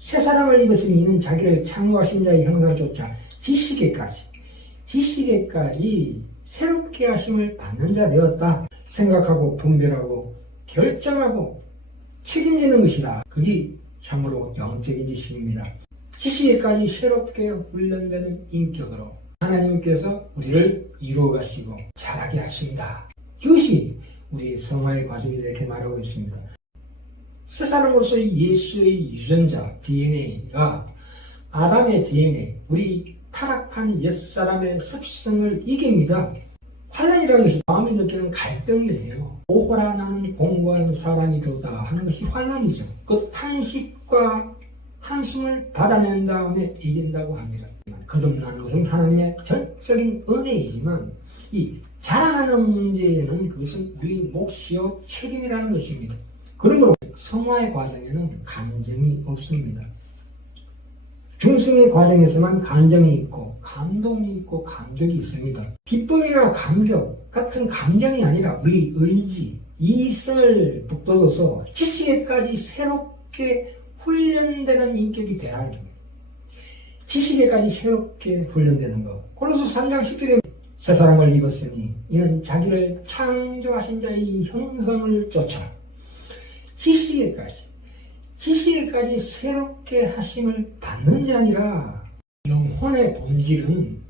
새 사람을 입었으니 이는 자기를 창조하신 자의 형상을 쫓아 지식에까지 새롭게 하심을 받는 자 되었다. 생각하고 분별하고 결정하고 책임지는 것이다. 그게 참으로 영적인 지식입니다. 지식에까지 새롭게 훈련되는 인격으로 하나님께서 우리를 이루어가시고 자라게 하신다. 이것이 우리 성화의 과정이다 이렇게 말하고 있습니다. 새 사람으로서의 예수의 유전자 DNA가 아담의 DNA, 우리 타락한 옛사람의 습성을 이깁니다. 환란이라는 것이 마음이 느끼는 갈등이에요. 오호라 나는 공고한 사람이로다 하는 것이 환란이죠. 그 탄식과 한숨을 받아낸 다음에 이긴다고 합니다. 거듭나는 것은 하나님의 전적인 은혜이지만 이 자라나는 문제에는 그것은 우리 몫이요 책임이라는 것입니다. 그러므로 성화의 과정에는 감정이 없습니다. 중생의 과정에서만 감정이 있고 감동이 있고 감격이 있습니다. 기쁨이나 감격 같은 감정이 아니라 우리 의지, 이성을 북돋워서 지식에까지 새롭게 훈련되는 인격이 되라. 지식에까지 새롭게 훈련되는 것. 골로새 3장 10절에 새 사람을 입었으니 이는 자기를 창조하신 자의 형상을 쫓아 지식에까지 새롭게 하심을 받는 자 아니라 영혼의 본질은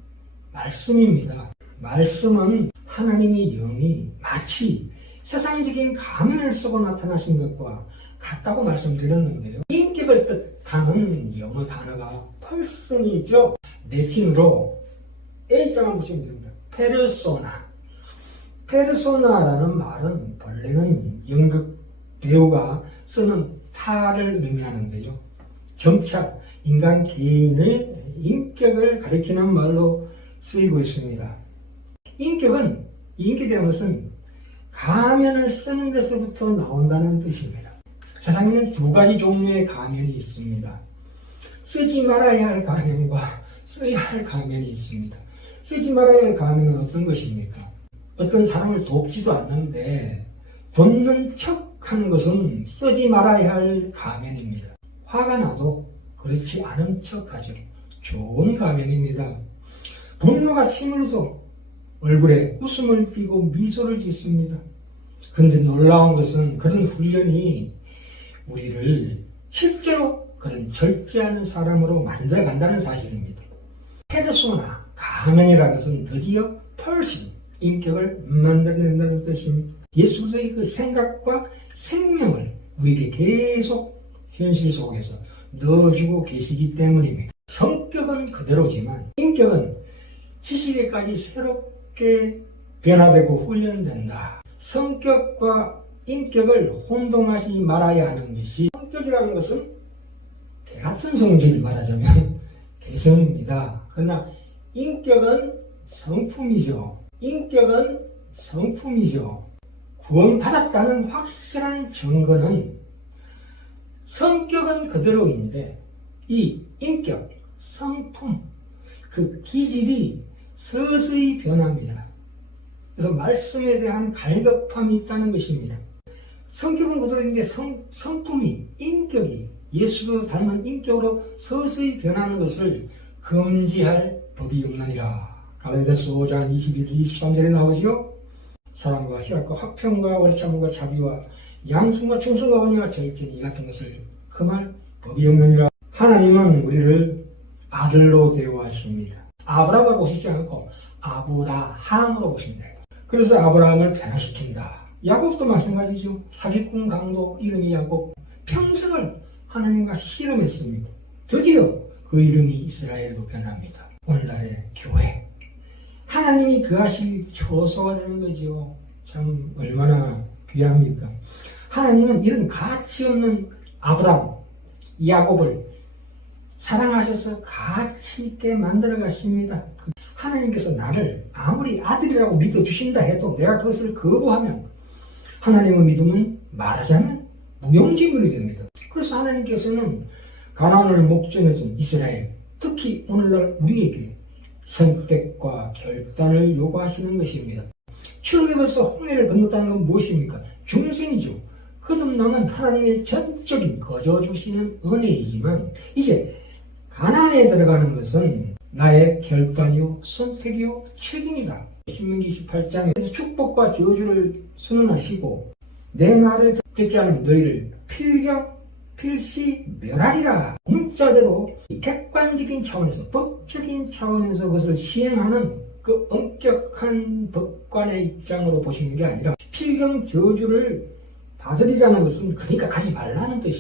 말씀입니다. 말씀은 하나님의 영이 마치 세상적인 가면을 쓰고 나타나신 것과 같다고 말씀드렸는데요. 인격을 뜻하는 영어 단어가 펄슨이죠. 레틴으로 A자만 보시면 됩니다. 페르소나라는 말은 본래는 연극 배우가 쓰는 탈을 의미하는데요. 점차 인간 개인의 인격을 가리키는 말로 쓰이고 있습니다. 인격이라는 것은 가면을 쓰는 데서부터 나온다는 뜻입니다. 세상에는 두 가지 종류의 가면이 있습니다. 쓰지 말아야 할 가면과 써야 할 가면이 있습니다. 쓰지 말아야 할 가면은 어떤 것입니까? 어떤 사람을 돕지도 않는데 돕는 척 하는 것은 쓰지 말아야 할 가면입니다. 화가 나도 그렇지 않은 척 하죠. 좋은 가면입니다. 분노가 치밀어서 얼굴에 웃음을 띠고 미소를 짓습니다. 그런데 놀라운 것은 그런 훈련이 우리를 실제로 그런 절제하는 사람으로 만들어간다는 사실입니다. 페르소나, 가면이라는 것은 드디어 펄신, 인격을 만들어낸다는 뜻입니다. 예수의 그 생각과 생명을 우리에게 계속 현실 속에서 넣어주고 계시기 때문입니다. 성격은 그대로지만 인격은 지식에까지 새롭게 변화되고 훈련된다. 성격과 인격을 혼동하지 말아야 하는 것이, 성격이라는 것은 대같은 성질을 말하자면 개성입니다. 그러나 인격은 성품이죠. 구원받았다는 확실한 증거는 성격은 그대로인데 이 인격, 성품, 그 기질이 서서히 변합니다. 그래서 말씀에 대한 갈급함이 있다는 것입니다. 성격은 그대로인데 성품이, 인격이 예수도 닮은 인격으로 서서히 변하는 것을 금지할 법이 없느니라. 갈라디아서 5장 22절 23절에 나오지요. 사랑과 희락과 화평과 원참과 자비와 양승과 충성과 언약과 절제니 이 같은 것을 금할 법이 없느니라. 하나님은 우리를 아들로 대우하십니다. 아브라함으로 보시지 않고 아브라함으로 보십니다. 그래서 아브라함을 변화시킨다. 야곱도 마찬가지죠. 사기꾼 강도 이름이 야곱, 평생을 하나님과 씨름했습니다. 드디어 그 이름이 이스라엘로 변합니다. 오늘날의 교회, 하나님이 그 아시 처소가 되는 거죠. 참 얼마나 귀합니까? 하나님은 이런 가치 없는 아브라함, 야곱을 사랑하셔서 가치 있게 만들어 가십니다. 하나님께서 나를 아무리 아들이라고 믿어주신다 해도 내가 그것을 거부하면 하나님의 믿음은 말하자면 무용지물이 됩니다. 그래서 하나님께서는 가나안을 목전해준 이스라엘, 특히 오늘날 우리에게 선택과 결단을 요구하시는 것입니다. 출애굽에서 홍해를 건넜다는 건 무엇입니까? 중생이죠. 거듭남은 하나님의 전적인 거저 주시는 은혜이지만 이제 가나안에 들어가는 것은 나의 결단이요 선택이요 책임이다. 신명기 18장에서 축복과 저주를 선언하시고 내 말을 듣지 않으면 너희를 필시 멸하리라. 문자대로 객관적인 차원에서 법적인 차원에서 그것을 시행하는 그 엄격한 법관의 입장으로 보시는 게 아니라 필경 저주를 받으리라는 것은 그러니까 가지 말라는 뜻이에요.